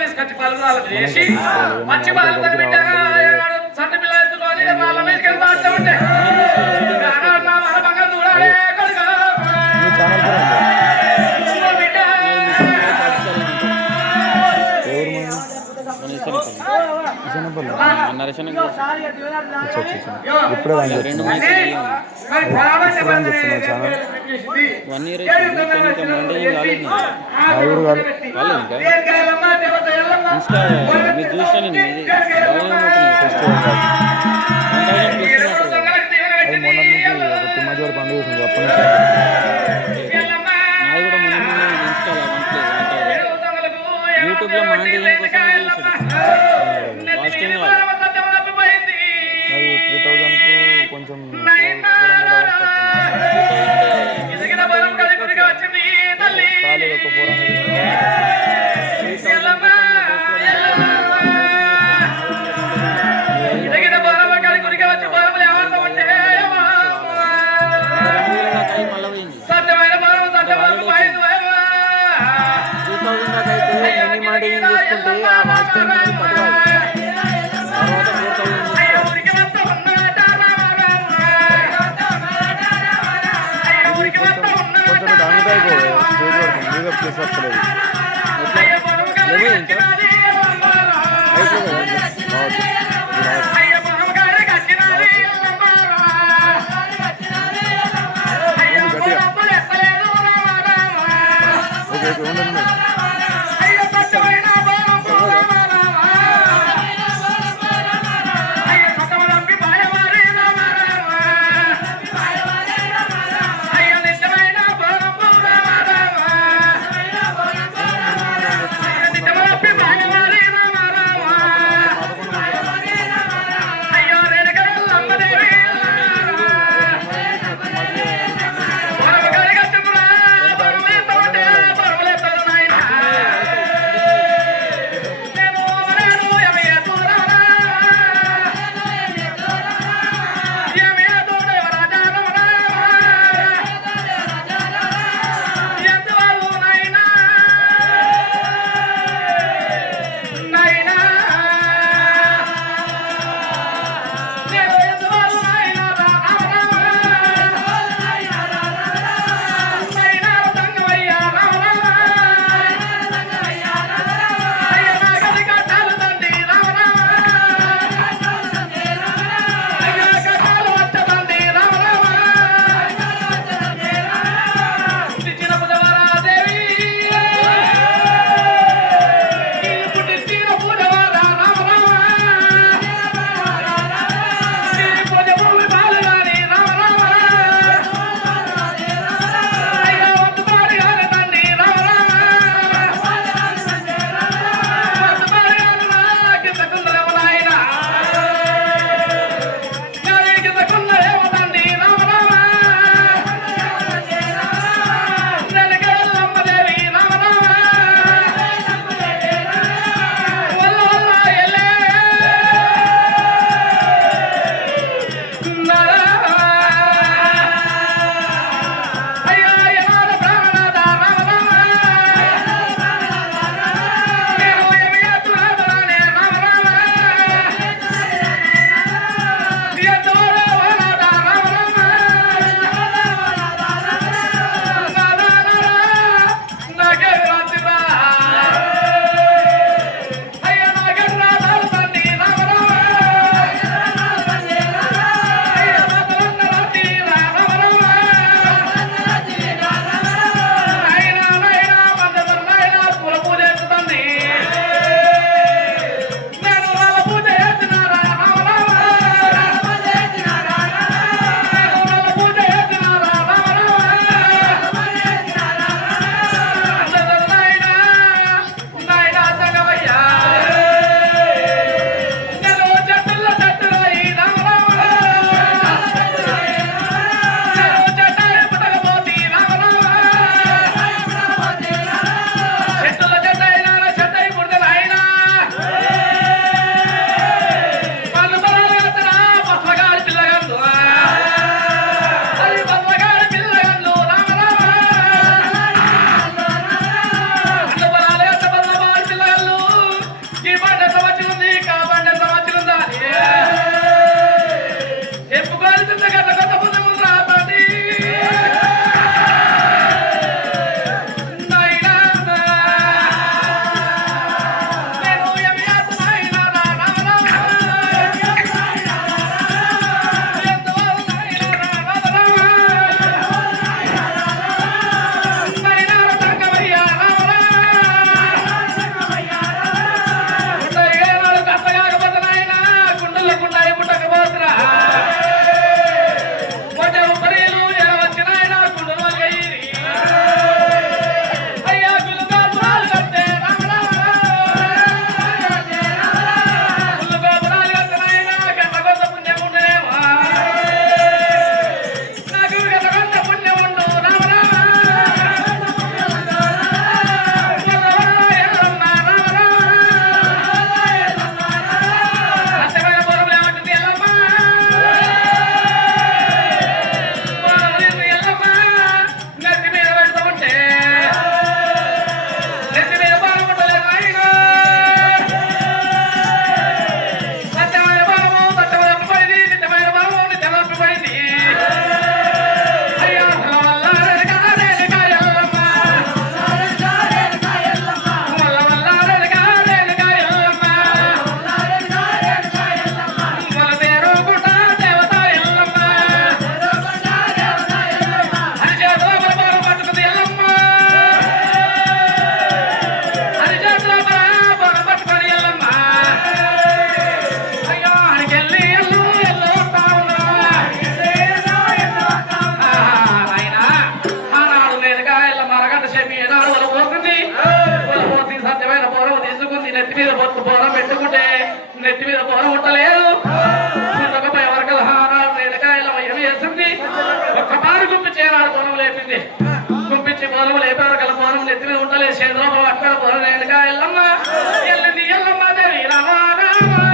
తీసుకొచ్చి పలుకురాలు చేసి మంచి బాధ బిడ్డ సంత పిల్ల ఎత్తుకొని వాళ్ళ మీదకి వెళ్తా ఉంటే చూడాలి ఇప్పుడే చెప్తున్నా ఛానల్ 1 ఇయర్ ఇన్స్టా మీరు చూసిన అది మొన్న నుంచి ఒక తిమ్మది వరకు పండుగ చేసింది అప్పటి నుంచి నాది కూడా మొన్న ఇన్స్టాలో యూట్యూబ్లో మానిటైజేషన్ కోసం చేసాడు లాస్ట్ టైం అది 3000కు కొంచెం కాలేదు ఒక 2000 దాకా అయితే మినీ మానిటైజేషన్ చేసుకుంటే ఆ వాచ్ టైం తర్వాత 4000 Happy నెత్తి మీద బొత్తు బోనం పెట్టుకుంటే నెత్తి మీద బోనం ఉండలేదు పుట్టకపోయి వరకల హారాలు రేణకాయల ఏమి వేసింది ఒక్క మారు గుంపించి ఏనాడు బోనం లేపింది గుంపించి బోనం లేపే వరకల బోనం నెత్తి మీద ఉండలేదు చేతిలో అక్కడ బోనం రేణకాయలమ్మ ఎల్లింది ఎల్లమ్మ దేవి రామా రామా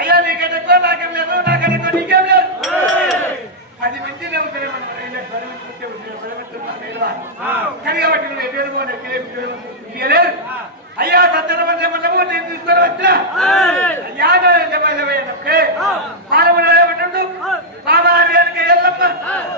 అయ్యా నీకంటే ఎక్కువ నాకేం లేదు, నాకంటే ఎక్కువ నీకేం లేదు. 10 మంది నవ్వుతారు కానీ కాబట్టి నువ్వు ఎదురుకోలేదు. అయ్యా సత్యనమన్నము నేను తీసుకొని వచ్చిన అయ్యా చెప్పే మానవుడు ఏమంటుండు బాబా ఆడియానికి ఎల్లమ్మ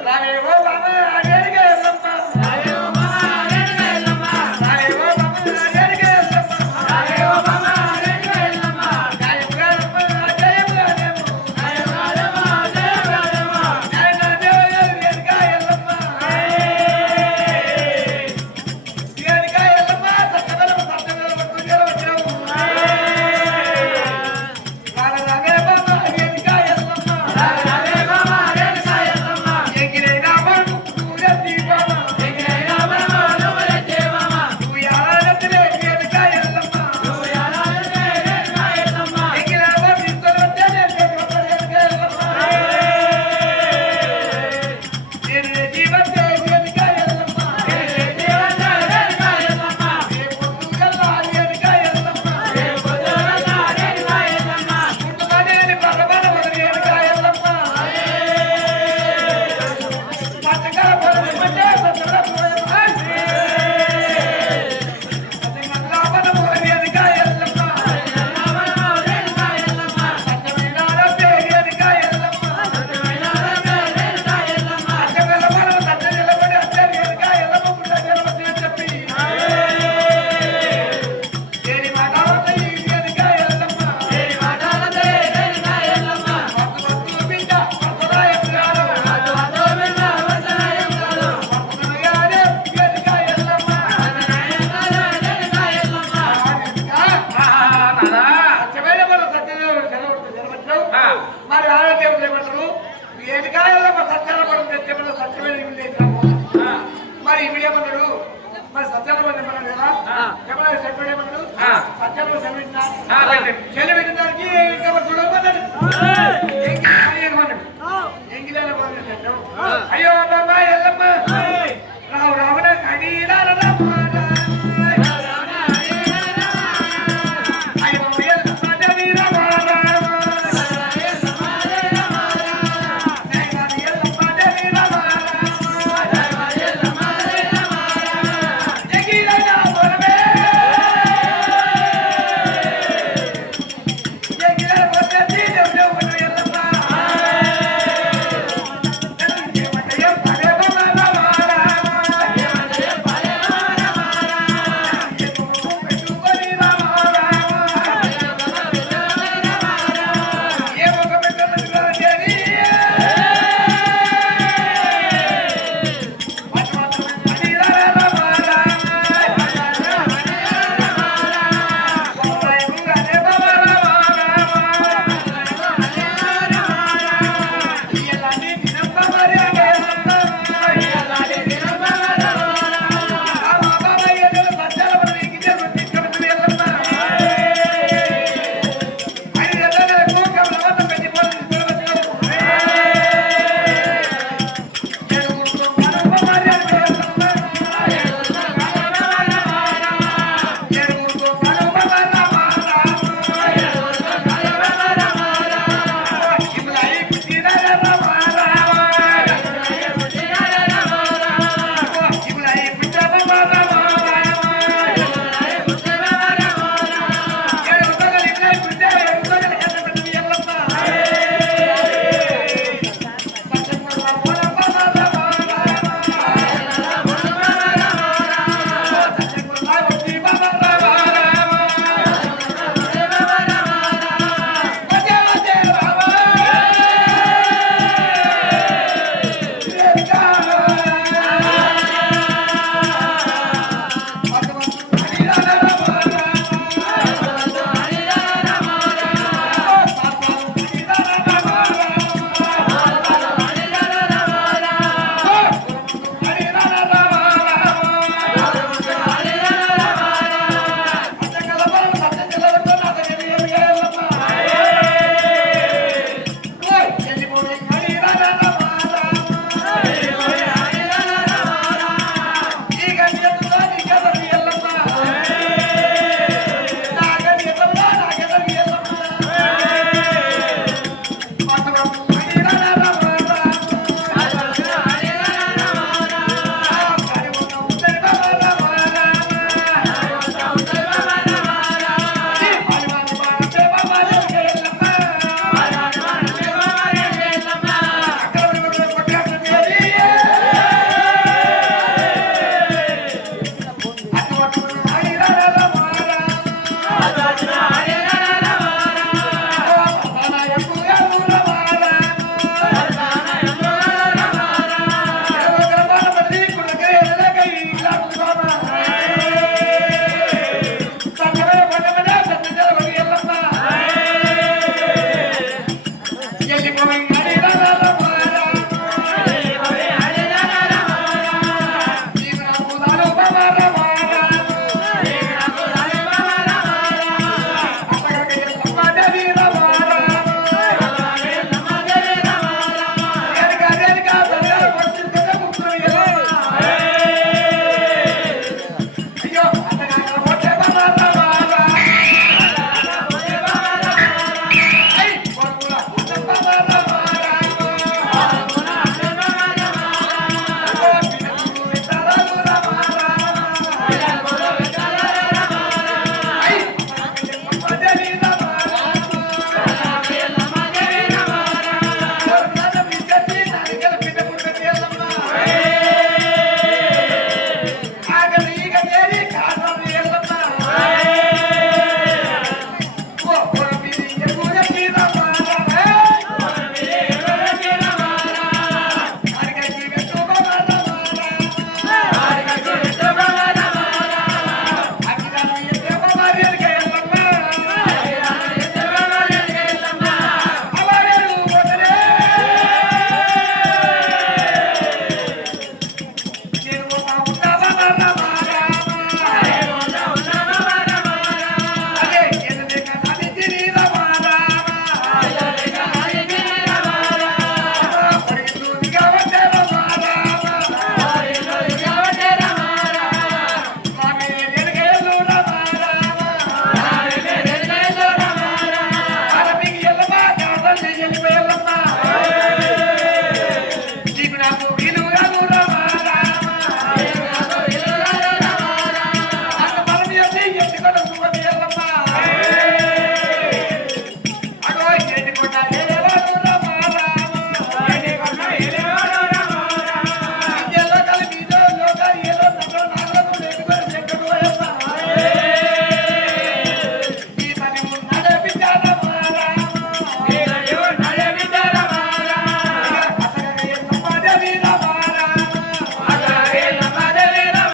రావేవో బాబా ఆడియానికి ఎల్లమ్మ రావేవో బాబా ఆడియానికి ఎల్లమ్మ రావేవో బాబా ఆడియానికి ఎల్లమ్మ రావేవో బాబా ఆడియానికి ఎల్లమ్మ గాయముగారమ్మ జయముగారమ్మ గాయముగారమ్మ జయముగారమ్మ జయనాదేవియనిక ఎల్లమ్మ ఏనిక ఎల్లమ్మ సత్తగలమ సత్తగలమ తుజల వచ్చావు రావే బాబా ఏనిక ఎల్లమ్మ రావే బాబా ఏనిక ఎల్లమ్మ ఎగిరేనా బాబు పూరతి బాబా ఎగిరేనా బాబా నవలతే బాబా ఉయాలతే ఏనిక ఎల్లమ్మ ఉయాలతే ఏనిక ఎల్లమ్మ ఎగిరా బాబు ఇస్తరతే ఏనిక ఎల్లమ్మ నేను జీవతే ఏనిక ఎల్లమ్మ నేను జీవతే ఏనిక ఎల్లమ్మ ఏ పొద్దుగల్లా ఏనిక ఎల్లమ్మ ఏ పొద్దుగల్లా ఏనిక ఎల్లమ్మ పుట్టుమనేని పరబల వదిలి ఏనిక ఎల్లమ్మ పచ్చగా పొరమంటే పచ్చగా పొరమంటే పచ్చగా పరబల వదిలి ఏనిక ఎల్లమ్మ ఏనిక ఎల్లమ్మ పచ్చమైన రబ్బే ఏనిక ఎల్లమ్మ పచ్చమైన రబ్బే ఏనిక ఎల్లమ్మ పచ్చగల మరో సత్తెల పడి అచ్చే ఏనిక ఎల్లమ్మ పుట్ట జరవచ్చిన చెప్పి ఏని మాటలతే ఏనిక ఎల్లమ్మ ఏని మాటలతే ఏనిక ఎల్లమ్మ వద్దు బిడ్డ వద్దరాయం గారు వద్దు బిడ్డ వద్దరాయం గారు వద్దరాయనే ఏనిక ఎల్లమ్మ వద్దరాయం గారు ఏనిక ఎల్లమ్మ నాదా సత్యమైన మన సత్యదేవుడు జరవచ్చావు మరి ఆరోగ్యం లేమంటారు ఏనిక ఎల్లమ్మ సత్యాల పడుతుంది తెచ్చమన్న సత్యమైన ఇల్లు మరి ఇవిడేమన్నాడు మరి సత్యాల పడి ఏమన్నాడు కదా ఏమన్నా చెప్పాడు ఏమన్నాడు సత్యాలు చెల్లించిన చెల్లించడానికి ఇంకా చూడమన్నాడు ఎంగిలేమన్నాడు అయ్యో బాబా